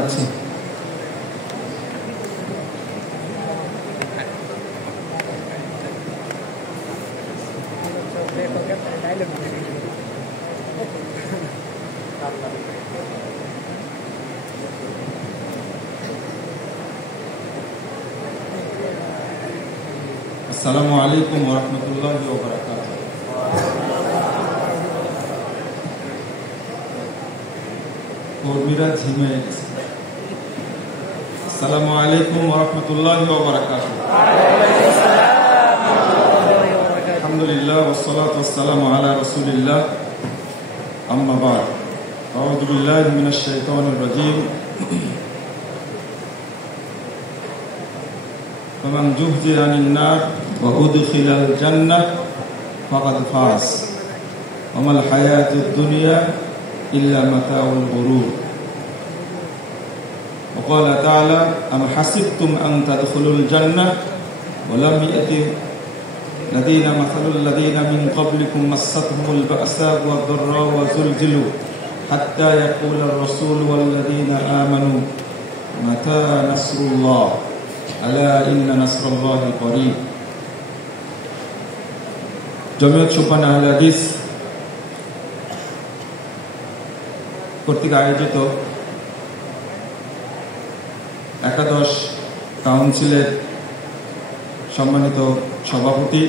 আছে। আসসালামু আলাইকুম ওয়া রাহমাতুল্লাহি ওয়া বারাকাতুহু। কর্মীরা ঝিমে গেছে। আসসালামু আলাইকুম ওয়া রাহমাতুল্লাহি ওয়া বারাকাতুহু। আলহামদুলিল্লাহ ওয়াস সালাতু ওয়াস সালামু আলা রাসূলিল্লাহ, আম্মা বা'দ। আউযু বিল্লাহি মিনাশ শাইতানির রাজীম। ফামান যুহজিয়া আনিন নার ওয়া উদখিলাল জান্নাহ ফাকাদ ফাজ ওয়া মাল হায়াতুদ দুনিয়া ইল্লা মাতাউল গুরুর। ওয়া ক্বালা তাআলা আম হাসিবতুম আন তাদখুলুল জান্নাহ ওয়া লাম ইয়াতি লাযীনা মাসালুল লাযীনা মিন ক্বাবলিকুম মাসাতহুমুল বা'সা ওয়াদ দাররা ওয়া যুলজিলু হাত্তা ইয়াকুলার রাসূল ওয়াল লাযীনা আমানু মাতা নাসরুল্লাহ আলা ইন্না নাসরাল্লাহি করিব। জমিয়ত সুবহান আহলে হাদিস কর্তৃক আয়োজিত একাদশ কাউন্সিলের সম্মানিত সভাপতি,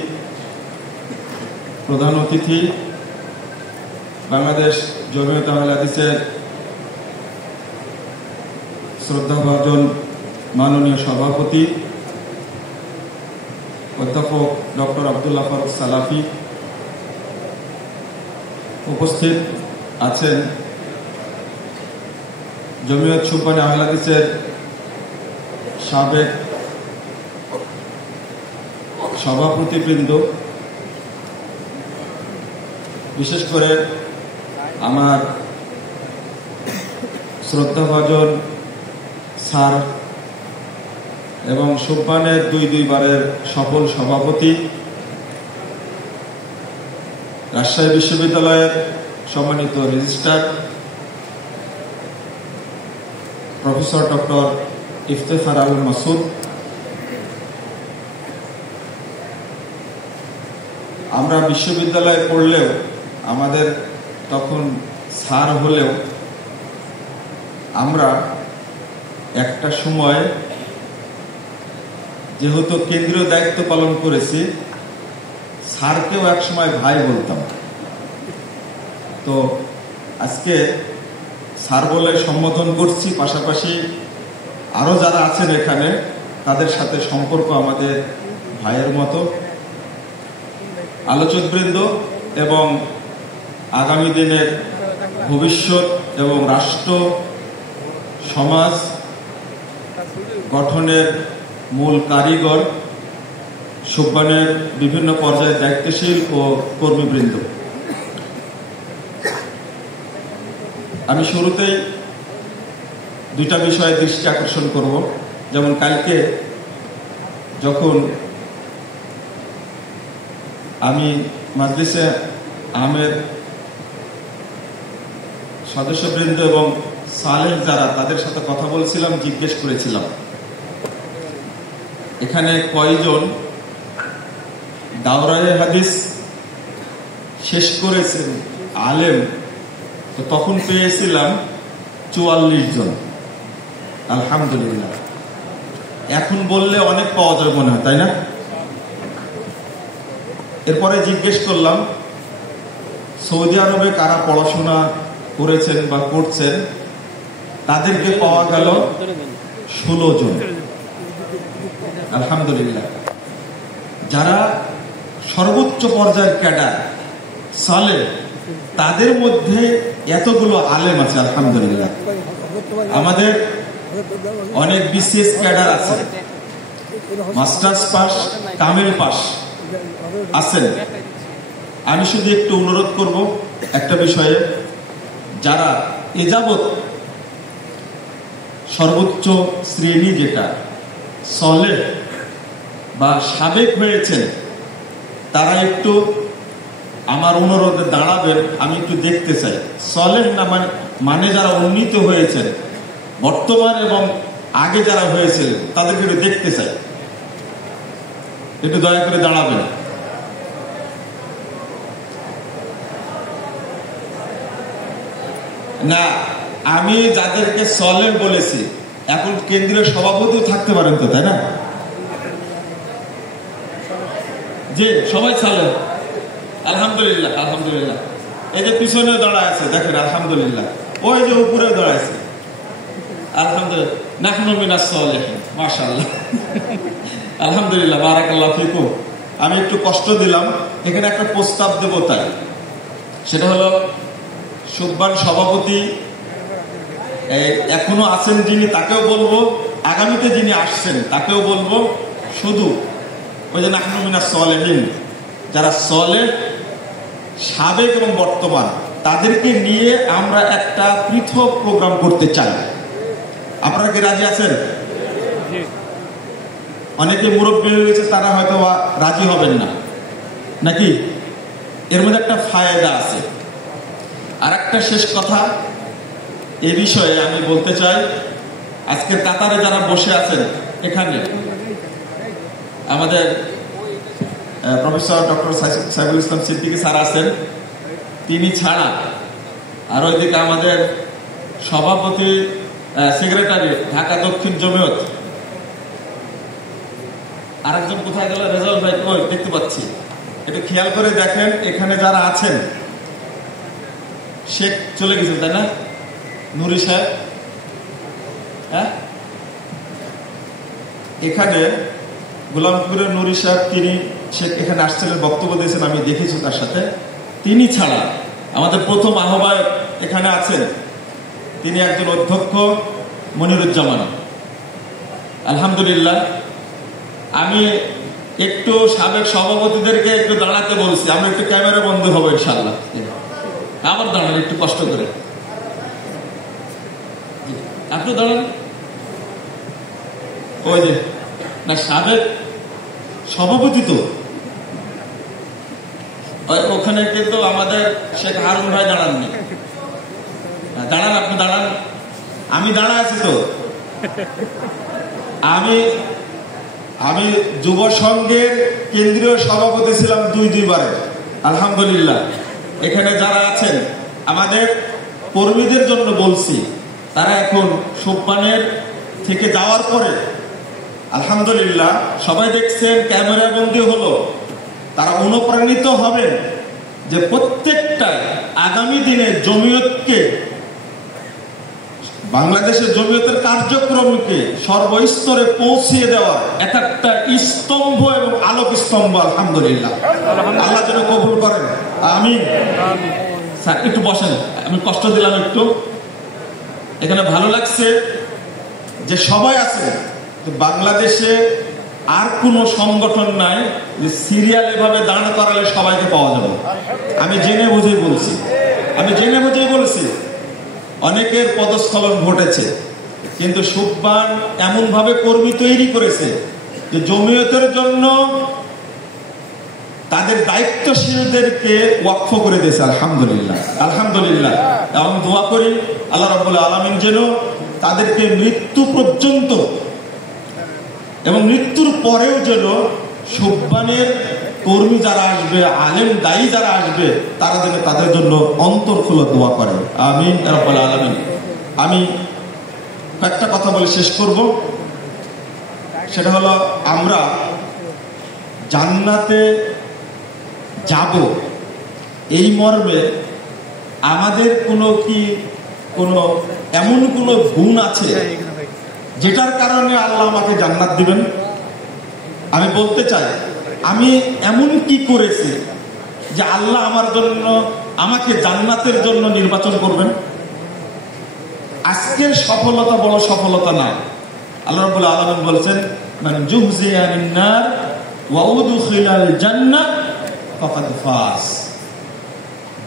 প্রধান অতিথি, বাংলাদেশ জমিয়ত আহলে হাদিসের শ্রদ্ধাভাজন মাননীয় সভাপতি অধ্যাপক ডক্টর আব্দুল্লাহ ফারুক সালাফি, উপস্থিত আছেন জমিয়ত সুবহান আহলে হাদিসের সাবেক সভাপতিবৃন্দ, বিশেষ করে আমার শ্রদ্ধাভাজন স্যার এবং সুবহানের দুইবারের সফল সভাপতি, রাজশাহী বিশ্ববিদ্যালয়ের সম্মানিত রেজিস্ট্রার প্রফেসর ডক্টর ইফতেখার আল মাসুদ, আমরা বিশ্ববিদ্যালয়ে পড়লেও আমাদের তখন স্যার হলেও আমরা একটা সময় যেহেতু কেন্দ্রীয় দায়িত্ব পালন করেছি, স্যারকেও এক সময় ভাই বলতাম। তো আজকে স্যার বলে সম্বোধন করছি, পাশাপাশি আরো যারা আছেন এখানে তাদের সাথে সম্পর্ক আমাদের ভাইয়ের মতো। আলোচকবৃন্দ এবং আগামী দিনের ভবিষ্যৎ এবং রাষ্ট্র সমাজ গঠনের মূল কারিগর, সুবহানের বিভিন্ন পর্যায়ে দায়িত্বশীল ও কর্মীবৃন্দ, আমি শুরুতেই দুইটা বিষয়ে দৃষ্টি আকর্ষণ করব। যেমন কালকে যখন আমি মাজলিসে আহমেদ সদস্যবৃন্দ এবং সালেহ যারা তাদের সাথে কথা বলছিলাম, জিজ্ঞেস করেছিলাম এখানে কয়জন দাওরায়ে হাদিস শেষ করেছেন আলেম, তো তখন পেয়েছিলাম 44 জন। আলহামদুলিল্লাহ, এখন বললে অনেক পাওয়া যাবে মনে হয়, তাই না? এরপরে জিজ্ঞেস করলাম সৌদি আরবে কারা পড়াশোনা করেছেন বা করছেন, তাদেরকে পাওয়া গেল 16 জন। আলহামদুলিল্লাহ, যারা সর্বোচ্চ পর্যায়ের ক্যাডার সালে, তাদের মধ্যে এতগুলো আলেম আছে। আলহামদুলিল্লাহ, আমাদের অনেক বিসিএস ক্যাডার আছে, মাস্টার্স পাস, কামিল পাস আছেন। আমি শুধু একটু অনুরোধ করব একটা বিষয়ে, যারা এযাবৎ সর্বোচ্চ শ্রেণী যেটা সলেহ বা সাবেক হয়েছেন, তারা একটু আমার অনুরোধে দাঁড়াবেন। আমি একটু দেখতে চাই সলেহ না মানে যারা উন্নীত হয়েছেন বর্তমান এবং আগে যারা হয়েছে তাদেরকে একটু দেখতে চাই, একটু দয়া করে দাঁড়াবেন। না, আমি যাদেরকে সলেহ বলেছি এখন কেন্দ্রীয় সভাপতিও থাকতে পারেন তো, তাই না? যে সবাই সালেহ, আলহামদুলিল্লাহ আলহামদুলিল্লাহ। এই যে পিছনেও দাঁড়ায় আছে দেখেন, আলহামদুলিল্লাহ। ওই যে উপরেও দাঁড়ায় আছে, আলহামদুলিল্লাহ। নাহনু মিনাস সালিহিন, মাশাআল্লাহ, আলহামদুলিল্লাহ, বারাকাল্লাহু ফিকুম। আমি একটু কষ্ট দিলাম, এখানে একটা প্রস্তাব দেব, তাই সেটা হলো সুব্বান সভাপতি এখনো আছেন যিনি তাকেও বলবো, আগামীতে যিনি আসছেন তাকেও বলবো, শুধু ওই যে নাহনু মিনাস সালিহিন যারা সলেহ সাবেক এবং বর্তমান তাদেরকে নিয়ে আমরা একটা পৃথক প্রোগ্রাম করতে চাই। আপনারা কি রাজি আছেন? অনেকে মুরব্বী হয়ে গেছে, তারা হয়তো রাজি হবেন না, নাকি? এর মধ্যে একটা ফায়দা আছে। আর একটা শেষ কথা এ বিষয়ে আমি বলতে চাই, আজকের কাতারে যারা বসে আছেন এখানে আমাদের professor doctor Saiful Islam Siddiqui sir আছেন, তিনি ছাড়া আর ওইদিকে আমাদের সভাপতি সেক্রেটারি ঢাকা দক্ষিণ জমিয়ত, আরেকজন কোথায় গেল? রেজাউল ভাই, ওই দেখতে পাচ্ছি। একটু খেয়াল করে দেখেন এখানে যারা আছেন, শেখ চলে গেছেন তাই না? নুরি সাহেব, হ্যাঁ, এখানে গোলামপুরের নুরি সাহেব, তিনি শেখ এখানে আসছিলেন, বক্তব্য দিয়েছেন, আমি দেখেছি তার সাথে। তিনি ছাড়া আমাদের প্রথম আহ্বায়ক এখানে আছেন, তিনি একজন অধ্যক্ষ মনিরুজ্জামান, আলহামদুলিল্লাহ। আমি একটু সাবেক সভাপতিদেরকে একটু দাঁড়াতে বলছি, আমরা একটু ক্যামেরা বন্ধ হবো ইনশাআল্লাহ। আবার দাঁড়ান একটু কষ্ট করে, আপনি দাঁড়ান। ওই যে না, সাবেক সভাপতি তো ওখানে, কিন্তু আমাদের শেখ হারুন ভাই দাঁড়াননি। দাঁড়ান, আপনি দাঁড়ান। আমি দাঁড়া আছি তো। আমি যুব সংঘের কেন্দ্রীয় সভাপতি ছিলাম দুইবারে, আলহামদুলিল্লাহ। এখানে যারা আছেন আমাদের কর্মীদের জন্য বলছি, তারা এখন সুব্বানের থেকে যাওয়ার পরে আলহামদুলিল্লাহ সবাই দেখছেন ক্যামেরা বন্দী হলো, তারা অনুপ্রাণিত হবেন যে প্রত্যেকটা আগামী দিনে জমিয়তকে, বাংলাদেশের জমিয়তের কার্যক্রমকে সর্বস্তরে পৌঁছিয়ে দেওয়া একটা স্তম্ভ এবং আলোক স্তম্ভ, আলহামদুলিল্লাহ। আল্লাহ যেন কবুল করেন, আমিন। স্যার একটু বসেন, আমি কষ্ট দিলাম একটু। এখানে ভালো লাগছে যে সবাই আছে, বাংলাদেশে আর কোনো সংগঠন নাই যে সিরিয়াল এভাবে দাঁড় করালে সবাইকে পাওয়া যাবে। আমি জেনে বুঝেই বলছি, অনেকের পদস্খলন ঘটেছে, কিন্তু সুব্বান এমন ভাবে কর্মী তৈরি করেছে যে জমিয়তের জন্য তাদের দায়িত্বশীলদেরকে ওয়াকফ করে দিয়েছে, আলহামদুলিল্লাহ আলহামদুলিল্লাহ। এবং দোয়া করি আল্লাহ রাব্বুল আলামিন যেন তাদেরকে মৃত্যু পর্যন্ত এবং মৃত্যুর পরেও যেন সুব্বানের কর্মী যারা আসবে, আলেম দায়ী যারা আসবে, তারা যেন তাদের জন্য অন্তর খুলে দোয়া করে, আমিন ইয়া রাব্বাল আলামিন। আমি একটা কথা বলে শেষ করব, সেটা হলো আমরা জান্নাতে যাব এই মর্মে আমাদের কোনো এমন কোনো গুণ আছে যেটার কারণে আল্লাহ আমাকে জান্নাত দিবেন? আমি বলতে চাই, আমি এমন কি করেছি যে আল্লাহ আমাকে জান্নাতের জন্য নির্বাচন করবেন? আজকের সফলতা বড় সফলতা না। আল্লাহ রাব্বুল আলামিন বলছেন, মান জুহজিয়া আনিন নার ওয়া উদখিলাল জান্নাহ ফাকাদ ফাজ।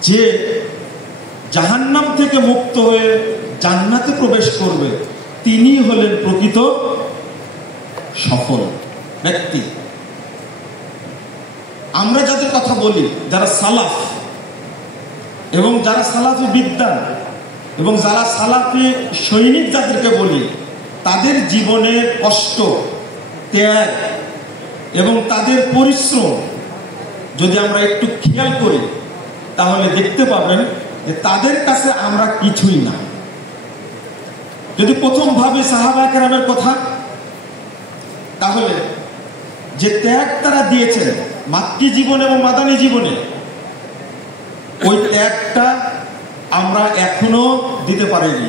যে জাহান্নাম থেকে মুক্ত হয়ে জান্নাতে প্রবেশ করবে, তিনি হলেন প্রকৃত সফল ব্যক্তি। আমরা যাদের কথা বলি, যারা সালাফ এবং যারা সালাফি বিদ্যান এবং যারা সালাফি সৈনিক যাদেরকে বলি, তাদের জীবনের কষ্ট, ত্যাগ এবং তাদের পরিশ্রম যদি আমরা একটু খেয়াল করি, তাহলে দেখতে পাবেন যে তাদের কাছে আমরা কিছুই না। যদি প্রথম ভাবি সাহাবা কেরামের কথা, তাহলে যে ত্যাগ তারা দিয়েছেন মাক্কি জীবনে এবং মাদানী জীবনে, ওই ত্যাগটা আমরা এখনো দিতে পারিনি।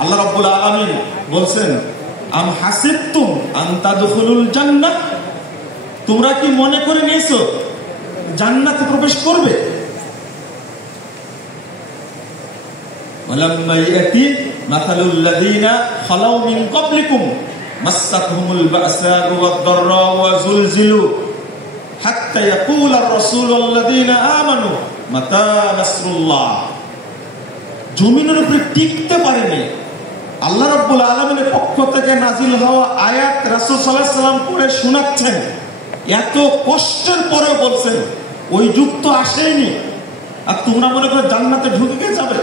আল্লাহ রাব্বুল আলামিন বলছেন, আম হাসিবতুম আন তাদখুলুল জান্নাহ, তোমরা কি মনে করে নিয়েছো জান্নাতে প্রবেশ করবে? ওয়ালাম্মা ইয়াতি মাসালুল লাযিনা খালাউ মিন ক্বাবলিকুম মাসসাতহুমুল বা'সাউ ওয়াদ-দাররাউ ওয়া যুলজিলু হাত্তা ইয়াকুলার রাসূলু আল্লাযিনা আমানু মাতা নাসরুল্লাহ। জমিনের উপরে টিকতে পারেনি, আল্লাহ রাব্বুল আলামিনের পক্ষ থেকে নাজিল হওয়া আয়াত রাসূল সাল্লাল্লাহু আলাইহি ওয়াসাল্লাম পড়ে শোনাচ্ছেন, এত কষ্টের পরেও বলছেন ওই যুগ তো আসেনি, আর তোমরা মনে করে জান্নাতে ঢুকে যাবে।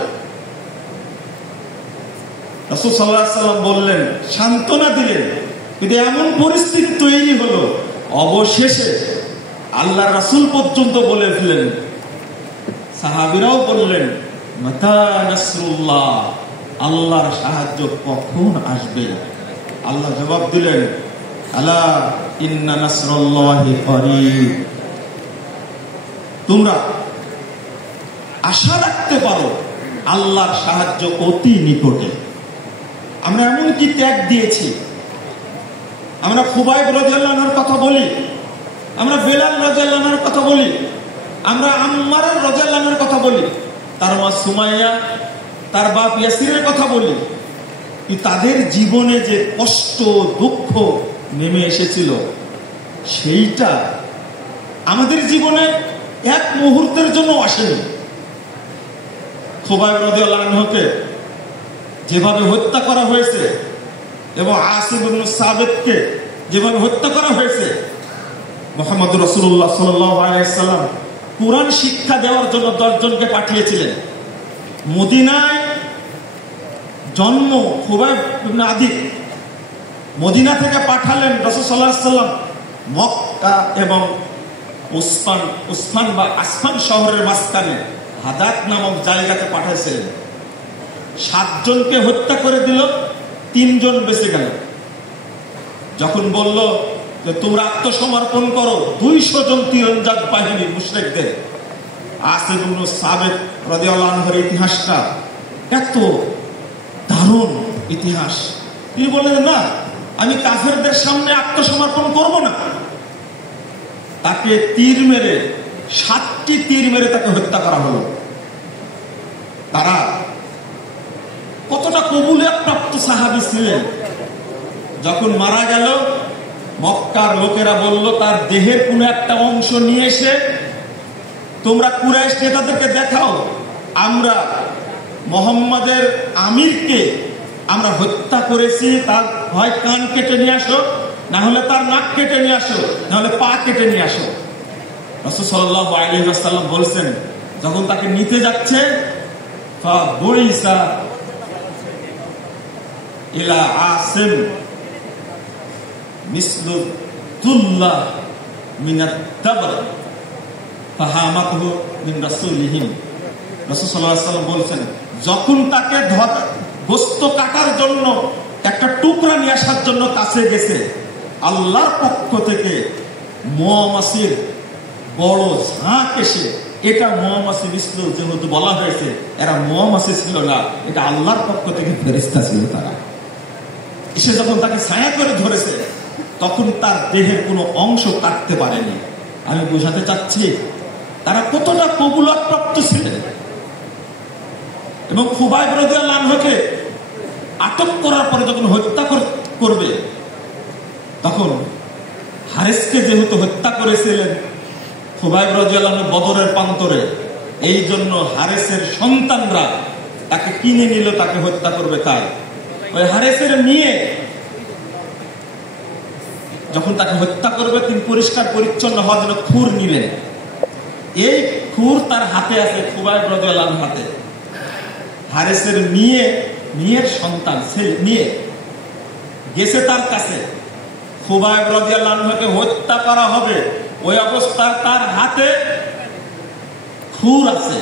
রাসূল সাল্লাল্লাহু আলাইহি ওয়াসাল্লাম বললেন, সান্ত্বনা দিলেন, কিন্তু এমন পরিস্থিতি তৈরি হলো, অবশেষে আল্লাহ রাসূল পর্যন্ত বলে ফেলেন, সাহাবীরাও বললেন, মাতা নাসরুল্লাহ, আল্লাহর সাহায্য কখন আসবে? আল্লাহ জবাব দিলেন, আলা ইন্না নাসরুল্লাহি করিব, তোমরা আশা রাখতে পারো আল্লাহর সাহায্য অতি নিকটে। আমরা এমন কি ত্যাগ দিয়েছি, আমরা খুবাইব রাদিয়াল্লাহু আনহুর কথা বলি, আমরা বেলাল রাদিয়াল্লাহু আনহুর কথা বলি, আমরা আম্মার রাদিয়াল্লাহু আনহুর কথা বলি, তার মা সুমাইয়া, তার বাপ ইয়াসিরের কথা বলি, তাদের জীবনে যে কষ্ট দুঃখ নেমে এসেছিল, সেইটা আমাদের জীবনে এক মুহূর্তের জন্য আসেনি। খুবাইব রাদিয়াল্লাহু আনহুকে যেভাবে হত্যা করা হয়েছে এবং আসিম ইবনে সাবিতকে যেভাবে হত্যা করা হয়েছে, মুহাম্মদ রাসূলুল্লাহ সাল্লাল্লাহু আলাইহি ওয়াসাল্লাম কুরআন শিক্ষা দেওয়ার জন্য 10 জনকে পাঠিয়েছিলেন। মদিনায় জন্ম খুবাইব ইবনে আদি, মদিনা থেকে পাঠালেন রাসূল সাল্লাল্লাহু আলাইহি ওয়াসাল্লাম মক্কা এবং উসফান বা আসফান শহরের মাঝখানে হাদাত নামক জায়গাতে পাঠাইছিলেন। 7 জনকে হত্যা করে দিল, 3 জন বেঁচে গেল। যখন বলল যে তোমরা আত্মসমর্পণ করো, 200 জন তীরন্দাজ বাহিনী মুশরিকদের, আসিম ইবনে সাবিত রাদিয়াল্লাহু আনহুর ইতিহাসটা এত দারুণ ইতিহাস। তিনি বললেন, না, আমি কাফেরদের সামনে আত্মসমর্পণ করব না। তাকে তীর মেরে 7টি তীর মেরে তাকে হত্যা করা হলো। তারা কতটা কবুলিয়ত প্রাপ্ত সাহাবী ছিলেন। যখন মারা গেল, মক্কার লোকেরা বলল তার দেহের কোনো একটা অংশ নিয়ে এসে তোমরা কুরাইশ নেতাদেরকে দেখাও, আমরা মুহাম্মাদের আমিরকে আমরা হত্যা করেছি, তার হয় কান কেটে নিয়ে আসো, না হলে তার নাক কেটে নিয়ে আসো, না হলে পা কেটে নিয়ে আসো। রাসূল সাল্লাল্লাহু আলাইহি ওয়াসাল্লাম বলেছেন, যখন তাকে নিতে যাচ্ছে, ফাবুইসা ইলা আসিম মিসলু তুল্লাহ মিনাত তাবর ফাহামাতুহু মিন রাসূলিহিম। রাসূল সাল্লাল্লাহু আলাইহি ওয়াসাল্লাম বলেছেন, যখন তাকে গোশত কাটার জন্য একটা টুকরা নিয়ে আসার জন্য কাছে গেছে, আল্লাহর পক্ষ থেকে মৌমাছির বড় ঝাঁক এসে, এটা মৌমাছি মিসলু যেহেতু বলা হয়েছে, এরা মৌমাছি ছিল না, এটা আল্লাহর পক্ষ থেকে ফেরেশতা ছিল। তারা এসে যখন তাকে ছায়া করে ধরেছে, তখন তার দেহের কোনো অংশ কাটতে পারেনি। আমি বোঝাতে চাচ্ছি তারা কতটা কবুলিয়ত প্রাপ্ত ছিলেন। এবং খুবাইব রাদিয়াল্লাহু আনহুকে আটক করার পরে যখন হত্যা করবে, তখন হারেসকে যেহেতু হত্যা করেছিলেন খুবাইব রাদিয়াল্লাহু আনহু বদরের প্রান্তরে, এই জন্য হারেসের সন্তানরা তাকে কিনে নিল তাকে হত্যা করবে। তাই ওই হারেসের নিয়ে যখন তাকে হত্যা করবে, তিনি পরিষ্কার পরিচ্ছন্ন হওয়ার জন্য খুর নিলেন। এই খুর তার হাতে আছে, খুবাইব রাদিয়াল্লাহু আনহুর হাতে। হারেসের মেয়ের সন্তান মেয়ে গেছে তার কাছে, খুবাইব রাদিয়াল্লাহু আনহুকে হত্যা করা হবে, ওই অবস্থায় তার হাতে খুর আছে।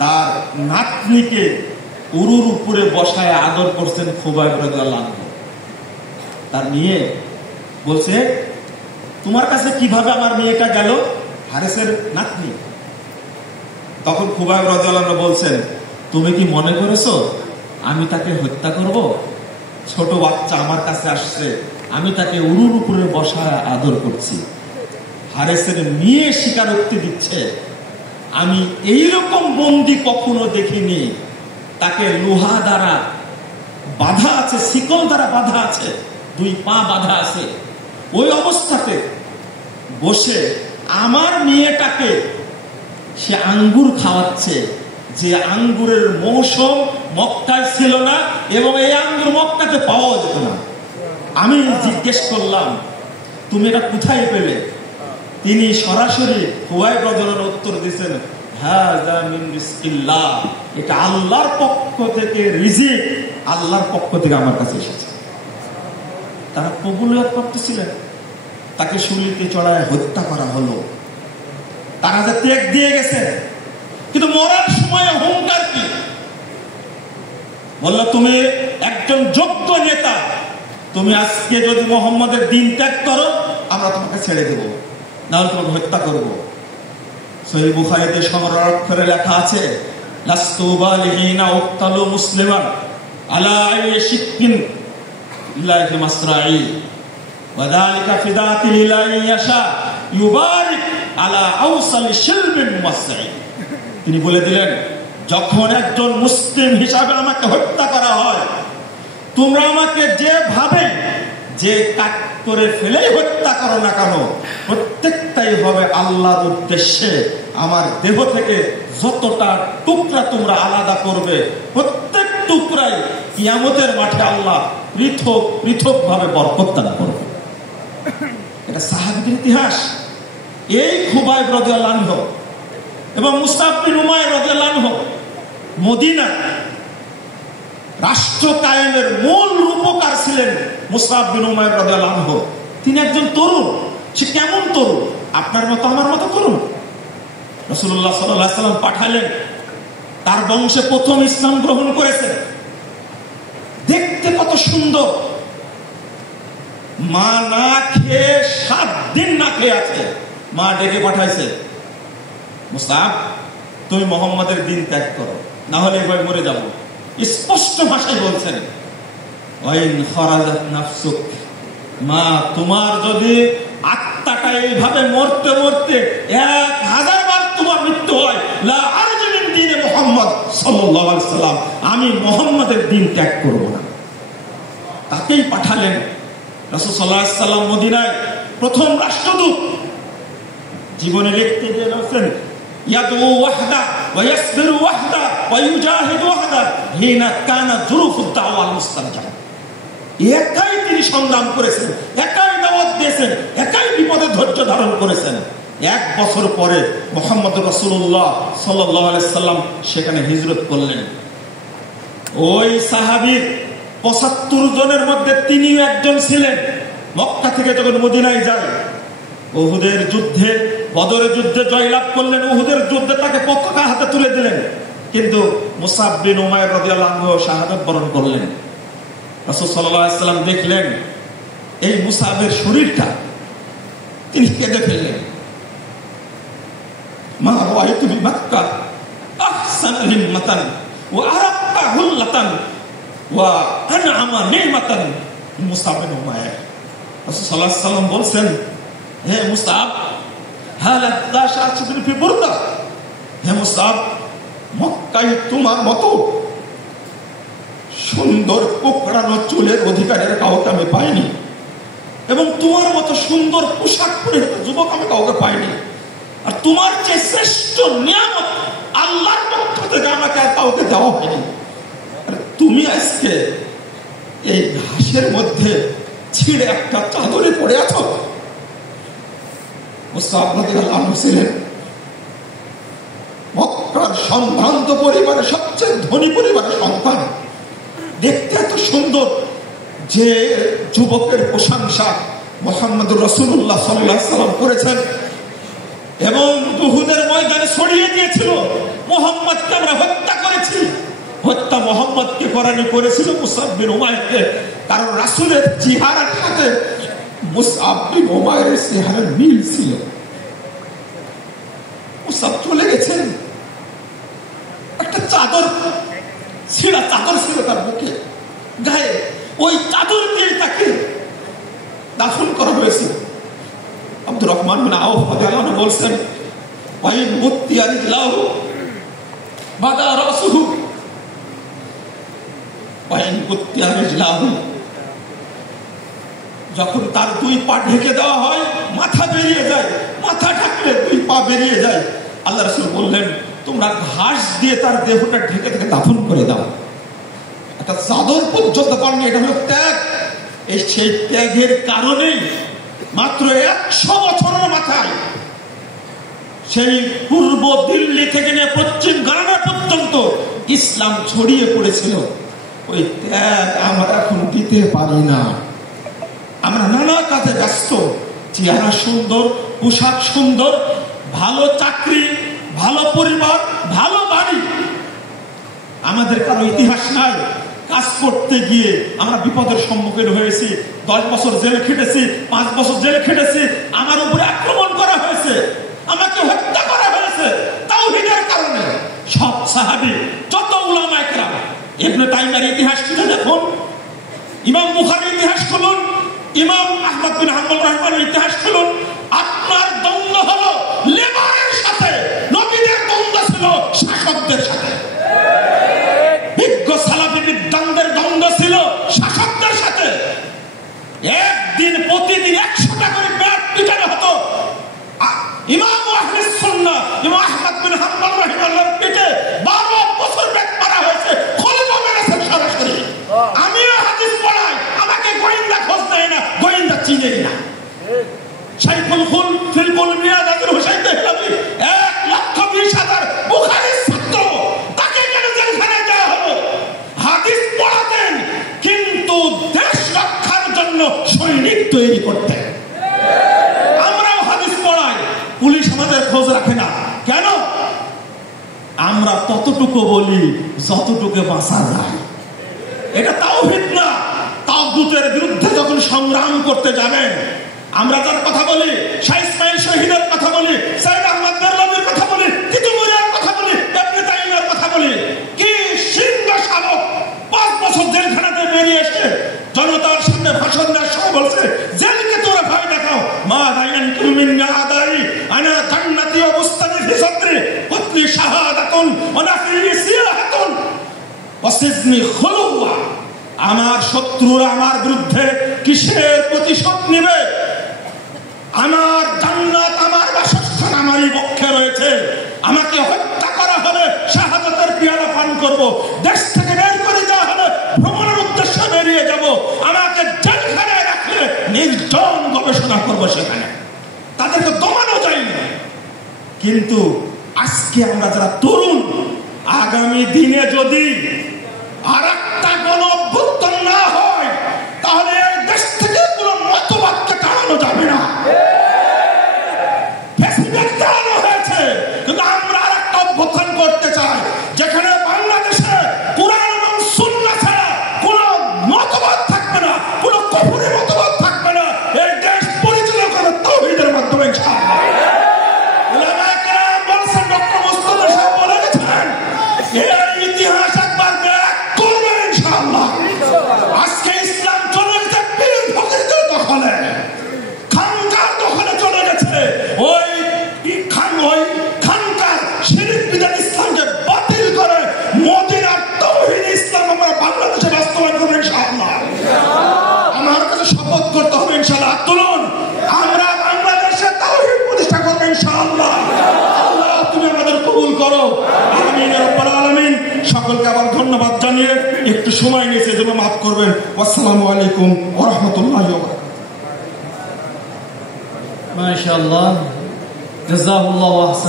তার নাতনিকে উরুর উপরে বসায় আদর করছেন খুবাইব রাদিয়াল্লাহু আনহু। তার মেয়ে বলছে, তোমার কাছে কিভাবে আমার মেয়েটা গেল? হারেসের নাতনি। তখন খুবাইব রাদিয়াল্লাহু আনহু বলছেন, তুমি কি মনে করেছো আমি তাকে হত্যা করব? ছোট বাচ্চা আমার কাছে আসছে, আমি তাকে উরুর উপরে বসায় আদর করছি। হারেসের মেয়ে স্বীকারোক্তি দিচ্ছে, আমি এইরকম বন্দি কখনো দেখিনি। তাকে লোহা দ্বারা বাধা আছে, শিকল দ্বারা বাধা আছে, 2 পা বাধা আছে। ওই অবস্থাতে বসে আমার মেয়েটাকে সে আঙ্গুর খাওয়াচ্ছে, যে আঙ্গুরের মৌসুম মক্কায় ছিল না এবং এই আঙ্গুর মক্কাতে পাওয়া যেত না। আমি জিজ্ঞেস করলাম, তুমি এটা কোথায় পেলে? তিনি সরাসরি খুবাইব রাদিয়াল্লাহু আনহু উত্তর দিয়েছেন, হাযা মিন রিজকিল্লাহ, এটা আল্লাহর পক্ষ থেকে রিজিক, আল্লাহর পক্ষ থেকে আমার কাছে এসেছে। তারা কবুলিয়ত করতেছিলেন, তাকে শুলিতে চড়ায় হত্যা করা হলো। তারা যে ত্যাগ দিয়ে গেছে, কিন্তু মরার সময় অহংকার কি? বলল, তুমি একজন যোগ্য নেতা, তুমি আজকে যদি মুহাম্মদের দ্বীন ত্যাগ করো আমরা তোমাকে ছেড়ে দেব, না হলে তোমাকে হত্যা করব। সহিহ বুখারীতে সংগ্রহ করে লেখা আছে, লাস্তু বালিহিনা উক্তালু মুসলিমান আলা আইশিকিন ইল্লাহি মাসরাই ওয়া যালিকা ফিদাতি লিল্লাহি ইয়াশা ইউবারিক আলা আওসালি শিলবিন মুসাই। তিনি বলে দিলেন, যখন একজন মুসলিম হিসাবে আমাকে হত্যা করা হয়, তোমরা আমাকে যেভাবে যে কাট করে ফেলেই হত্যা করো না কেন, প্রত্যেকটাই হবে আল্লাহর উদ্দেশ্যে। আমার দেহ থেকে যতটা টুকরা তোমরা আলাদা করবে, প্রত্যেক টুকরাই কিয়ামতের মাঠে আল্লাহ পৃথক পৃথক ভাবে বরকত দান করবে। এটা সাহাবীদের ইতিহাস। এই খুবাইব রাদিয়াল্লাহু আনহু এবং মুসআব বিন উমাইর রাদিয়াল্লাহু আনহু মদিনা রাষ্ট্র কায়েমের মূল রূপকার ছিলেন। মুসআব বিন উমাইর রাদিয়াল্লাহু আনহু তিনি একজন তরুণ। সে কেমন তরুণ? আপনার মতো আমার মতো তরুণ। রাসূলুল্লাহ সাল্লাল্লাহু আলাইহি ওয়াসাল্লাম পাঠালেন, তার বংশে প্রথম ইসলাম গ্রহণ করেছে। দেখতে কত সুন্দর, মা না খেয়ে 7 দিন না খেয়ে আছে। মা ডেকে পাঠাইছে, মুসআব তুমি মুহাম্মাদের দ্বীন ত্যাগ করো, না হলে এভাবে মরে যাব। স্পষ্ট ভাষায় বলছেন, ওয়াইন খরাজাত নাফসুক, মা তোমার যদি আত্মাটা এইভাবে মরতে মরতে 1000 বার তোমার মৃত্যু হয়, লা আরজু মিন দ্বীনে মুহাম্মদ সাল্লাল্লাহু আলাইহি ওয়াসাল্লাম, আমি মুহাম্মাদের দ্বীন ত্যাগ করব না। তাকেই পাঠালেন। রাসূল সাল্লাল্লাহু আলাইহি ওয়াসাল্লাম মদিনায় প্রথম রাষ্ট্রদূত। জীবনে লিখতে গিয়েছেন, ইয়াদু ওয়াহদা ওয়া ইয়াসবিরু ওয়াহদা ওয়া ইউজাহিদু ওয়াহদা হিনা কানা যুরুফুদ দাওয়া মুস্তাজাব। একাই তিনি সংগ্রাম করেছেন, একাই দাওয়াত দিয়েছেন, একাই বিপদে ধৈর্য ধারণ করেছেন। 1 বছর পরে মুহাম্মদ রাসূলুল্লাহ সাল্লাল্লাহু আলাইহি সাল্লাম সেখানে হিজরত করলেন। ওই সাহাবীর 75 জনের মধ্যে তিনিও একজন ছিলেন। মক্কা থেকে যখন মদিনায় যায়, উহুদের যুদ্ধে, বদরের যুদ্ধে জয়লাভ করলেন। উহুদের যুদ্ধে তাকে পতাকা হাতে তুলে দিলেন, কিন্তু মুসআব বিন উমাইর রাদিয়াল্লাহু আনহু শাহাদাত বরণ করলেন। রাসূল সাল্লাল্লাহু আলাইহি সাল্লাম দেখলেন এই মুসআবের শরীরটা, তিনি কেঁদে ফেললেন। মা রাআইতু বিমাক্কা আহসানা হিম্মাতান ওয়া আরাক্কা হুল্লাতান ওয়া আনআমা নি'মাতান মুসআব বিন উমাইর। রাসূল সাল্লাল্লাহু আলাইহি সাল্লাম বলছেন, হে মুসআব, হালাত লা শাআতুন ফি বুরদা, হে মুসআব, মক্কায় তোমার মতো সুন্দর কোকড়ানো চুলের অধিকারের কাউকে আমি পাইনি, এবং তোমার মতো সুন্দর পোশাক পরে যুবক আমি কাউকে পাইনি। আর তোমার যে শ্রেষ্ঠ নিয়ামত আল্লাহর পক্ষ থেকে আমাকে আর কাউকে দেওয়া হয়নি। আর তুমি আজকে এই ঘাসের মধ্যে ছিঁড়ে একটা চাদরে পড়ে আছো। মুসআব রাদিয়াল্লাহু আনহু ছিলেন মক্কার পরিবার, সম্ভ্রান্ত পরিবারের সবচেয়ে ধনী পরিবারের সন্তান, দেখতে এত সুন্দর যে যুবকের প্রশংসা মুহাম্মদুর রাসূলুল্লাহ সাল্লাল্লাহু আলাইহি ওয়াসাল্লাম করেছেন এবং উহুদের ময়দানে ছড়িয়ে দিয়েছিল মুহাম্মদকে আমরা হত্যা করেছি। হত্যা মুহাম্মদকে করেছিল মুসআব বিন উমাইরকে, কারণ রাসূলের চেহারার সাথে মুসআব বিন উমাইরের চেহারার মিল ছিল। মুসআব চলে গেছেন, একটা চাদর, ছিঁড়া চাদর ছিল তার বুকে গায়ে, ওই চাদর দিয়ে তাকে দাফন করা হয়েছে। আব্দুর রহমান বিন আওফ রাদিয়াল্লাহু আনহু বলছেন, ওয়াইন মুত্তিয়া রিজলাহু বাদা রাসুহু ওয়াইন মুত্তিয়া রিজলাহু, যখন তার দুই পা ঢেকে দেওয়া হয় মাথা বেরিয়ে যায়, মাথা ঢাকলে দুই পা বেরিয়ে যায়। আল্লাহ রাসূল বললেন, তোমরা ঘাস দিয়ে তার দেহটা ঢেকে ঢেকে দাফন করে দাও। একটা চাদর পর্যন্ত পাননি, এটা হলো ত্যাগ। সেই ত্যাগের কারণেই মাত্র 100 বছরের মাথায় সেই পূর্ব দিল্লি থেকে নিয়ে পশ্চিম গানা পর্যন্ত ইসলাম ছড়িয়ে পড়েছিল। ওই ত্যাগ আমরা এখন দিতে পারি না। আমরা নানা কাজে ব্যস্ত, চেহারা সুন্দর, পোশাক সুন্দর, ভালো চাকরি, ভালো পরিবার, ভালো বাড়ি, আমাদের কারো ইতিহাস নাই। কাজ করতে গিয়ে আমরা বিপদের সম্মুখীন হয়েছি। 10 বছর জেল খেটেছি, 5 বছর জেল খেটেছি, আমার উপরে আক্রমণ করা হয়েছে, আমাকে হত্যা করা হয়েছে তাওহীদের কারণে। সব সাহাবী, যত উলামায়ে কেরাম, ইবনে তাইমিয়ার ইতিহাস খুঁজে দেখুন, ইমাম বুখারীর ইতিহাস খুলুন, ইমাম আহমদ বিন হাম্বল রাহিমাহুল্লাহর ইতিহাস খুলুন। আপনার দ্বন্দ্ব হলো লেবারের সাথে, নবীদের দ্বন্দ্ব ছিল শাসকদের সাথে। বিজ্ঞ সালাফি বিদ্বানদের দ্বন্দ্ব ছিল শাসকদের সাথে। একদিন প্রতিদিন 100টা করে ব্যাট পিটানো হতো। ইমাম আহলে সুন্নাহ ইমাম আহমদ বিন হাম্বল রাহিমাহুল্লাহর পিঠে 12 বছর ব্যাট মারা হয়েছে, খলিফা মেরেছেন সরাসরি। আমিও হাদিস পড়াই, আমাকে গোয়েন্দা খোঁজ নেয় না, গোয়েন্দা চিনেই না। শাইখুল খুল ফিলকুল মিয়াদ আজুল হুসাইন দেহলভী 1,20,000 বুখারীর ছাত্র, তাকে কেন জেলখানায় দেওয়া হলো? হাদিস পড়াতেন কিন্তু দেশ রক্ষার জন্য সৈনিক তৈরি করতেন। আমরাও হাদিস পড়াই, পুলিশ আমাদের খোঁজ রাখে না কেন? আমরা ততটুকু বলি যতটুকু বাঁচা যায়। এটা তাওহীদ না। তাগুতের বিরুদ্ধে যখন সংগ্রাম করতে যাবেন, আমরা যার কথা বলি, শাহ ইসমাইল শহীদের কথা বলি, সাইদ আহমদ বেরলভীর কথা বলি, তিতুমিরের কথা বলি, ইবনে তাইমিয়ার কথা বলি, কি সিংহ শাবক 5 বছর জেলখানাতে বেরিয়ে এসে জনতার সামনে ভাষণ দেওয়ার সময় বলছে, জেলকে তোরা ভয় দেখাও, মা দাইয়ান কুমিন্না আদাই আনা জান্নাতি ওয়া বুস্তানি ফি সাদরি কুতলি শাহাদাতুন ওয়া নাফি সিয়াহাতুন ওয়া সিজনি খুলুয়া। আমার শত্রুরা আমার বিরুদ্ধে কিসের প্রতিশোধ নেবে? আমার জান্নাত, আমার বাসস্থান আমারই পক্ষে রয়েছে। আমাকে হত্যা করা হলে শাহাদাতের পিয়ালা পান করব, দেশ থেকে বের করে দেওয়া হলে ভ্রমণের উদ্দেশ্যে বেরিয়ে যাব, আমাকে জেলখানায় রাখলে নির্জন গবেষণা করব সেখানে, তাদেরকে দমানো যায় না। কিন্তু আজকে আমরা যারা তরুণ, আগামী দিনে যদি আর একটা গণ অভ্যুত্থান না হয়, তাহলে এই দেশ থেকে কোনো মতবাদকে টানানো যাবে না। প্রেসিডেন্ট টানানো হয়েছে, কিন্তু আমরা আর একটা অভ্যুত্থান করতে চাই, যেখানে বাংলাদেশে কুরআন এবং সুন্নাহ ছাড়া কোনো মতবাদ থাকবে না, কোনো কুফরি মতবাদ থাকবে না। এই দেশ পরিচালনা করবে তাওহীদের মাধ্যমে ইনশাআল্লাহ। উলামায়ে কেরাম বলেছেন, ডক্টর মুস্তাফা সাহেব বলে গেছেন, এই ইতিহাস একবার ব্যাক করবে ইনশাআল্লাহ। আজকে ইসলাম চলে গেছে পীর ফকিরদের দখলে, খানকার দখলে চলে গেছে। ওই খানকার শিরক বিদাত ইসলামকে বাতিল করে মদিনার তাওহীদ ইসলাম আমরা বাংলাদেশে বাস্তবায়ন করব ইনশাআল্লাহ। আমার কাছে শপথ করতে হবে ইনশাআল্লাহ, তুলুন আমরা বাংলাদেশে তাওহীদ প্রতিষ্ঠা করব ইনশাআল্লাহ। আল্লাহ তুমি আমাদের কবুল করো, আমিন ইয়া রাব্বাল আলামিন। সকলকে আবার ধন্যবাদ জানিয়ে একটু সময় নিয়েছে জন্য মাফ করবেন। আসসালামু আলাইকুম ওয়া রাহমাতুল্লাহি ওয়া বারাকাতুহু। মাশাআল্লাহ, জাযাকাল্লাহু আহসান।